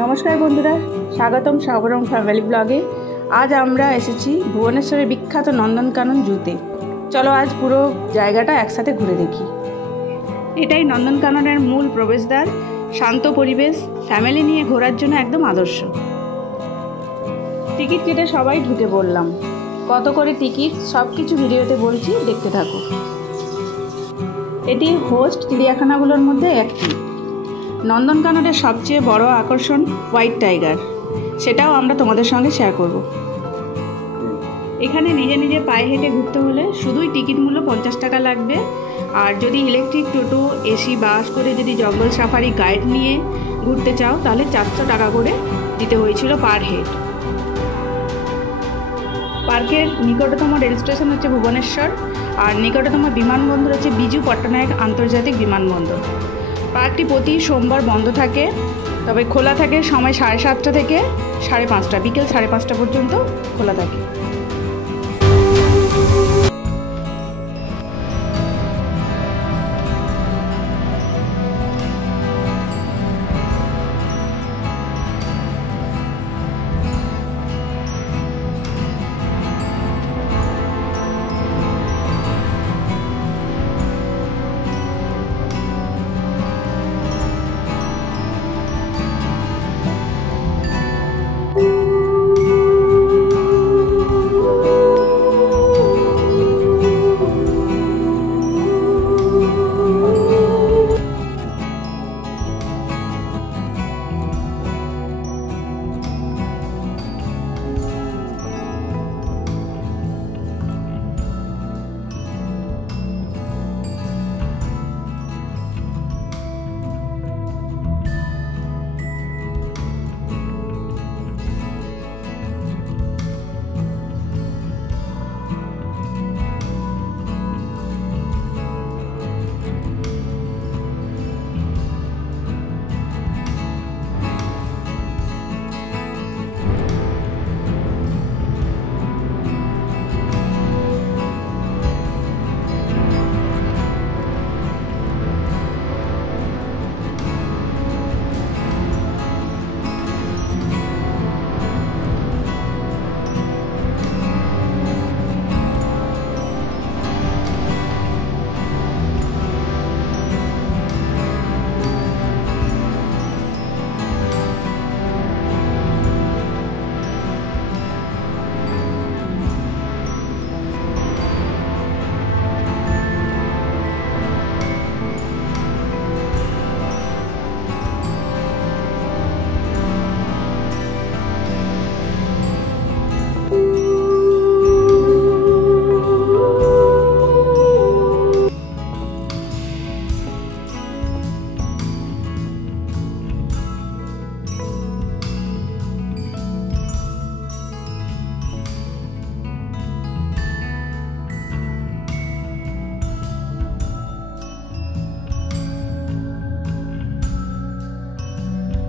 নমস্কার বন্ধুরা, স্বাগতম সাবরং ফ্যামিলি ব্লগে। আজ আমরা এসেছি ভুবনেশ্বরের বিখ্যাত নন্দনকানন জুতে। চলো আজ পুরো জায়গাটা একসাথে ঘুরে দেখি। এটাই নন্দনকাননের মূল প্রবেশদ্বার। শান্ত পরিবেশ, ফ্যামিলি নিয়ে ঘোরার জন্য একদম আদর্শ। টিকিট কেটে সবাই ঢুকে পড়লাম। কত করে টিকিট সব কিছু ভিডিওতে বলছি, দেখতে থাকো। এটি হোস্ট চিড়িয়াখানাগুলোর মধ্যে একটি। নন্দনকাননের সবচেয়ে বড় আকর্ষণ হোয়াইট টাইগার, সেটাও আমরা তোমাদের সঙ্গে শেয়ার করব। এখানে নিজে নিজে পায়ে হেঁটে ঘুরতে হলে শুধুই টিকিট মূল্য 50 টাকা লাগবে। আর যদি ইলেকট্রিক টোটো, এসি বাস করে যদি জঙ্গল সাফারি গাইড নিয়ে ঘুরতে চাও তাহলে 400 টাকা করে দিতে হয়েছিল পার হেড। পার্কের নিকটতম রেল স্টেশন হচ্ছে ভুবনেশ্বর, আর নিকটতম বিমানবন্দর হচ্ছে বিজু পট্টনায়ক আন্তর্জাতিক বিমানবন্দর। পার্কটি প্রতি সোমবার বন্ধ থাকে, তবে খোলা থাকে সময় 7:30 থেকে 5:30, বিকেল 5:30 পর্যন্ত খোলা থাকে।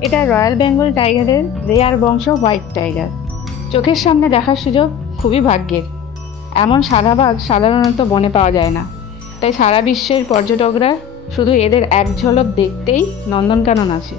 এটা রয়্যাল বেঙ্গল টাইগারের রেয়ার বংশ হোয়াইট টাইগার। চোখের সামনে দেখার সুযোগ খুবই ভাগ্যের। এমন সাদা বাঘ সাধারণত বনে পাওয়া যায় না, তাই সারা বিশ্বের পর্যটকরা শুধু এদের এক ঝলক দেখতেই নন্দনকানন আসে।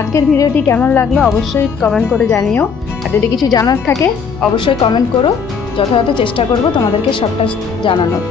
আজকের ভিডিওটি কেমন লাগলো অবশ্যই কমেন্ট করে জানিও। আর যদি কিছু জানার থাকে অবশ্যই কমেন্ট করো, যথাযথ চেষ্টা করব তোমাদেরকে সবটা জানানোর।